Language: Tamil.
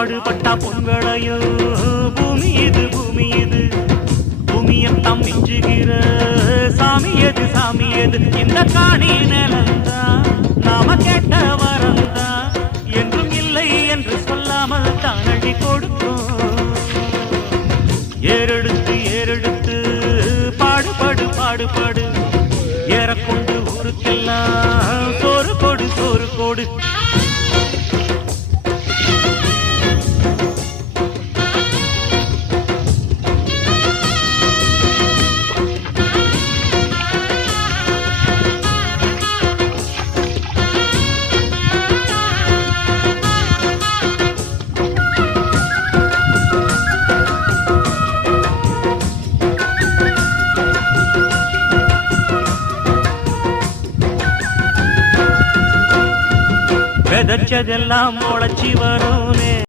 பாடுபட்டா பொன்வளையோ பூமி இது பூமி இது பூமியத்தான் மிஞ்சுகிற சாமி எது சாமி எது இந்த காணி நிலந்தான் நாம கேட்ட வரந்தான் என்றும் இல்லை என்று சொல்லாமல் தானடி கொடுக்கும் ஏறெடுத்து ஏறெடுத்து பாடுபடு பாடுபடு ஏறக்கொண்டு ஊருக்கெல்லாம் சோறு கொடு சோறு கொடு விதைச்சதெல்லாம் முளைச்சி வரும்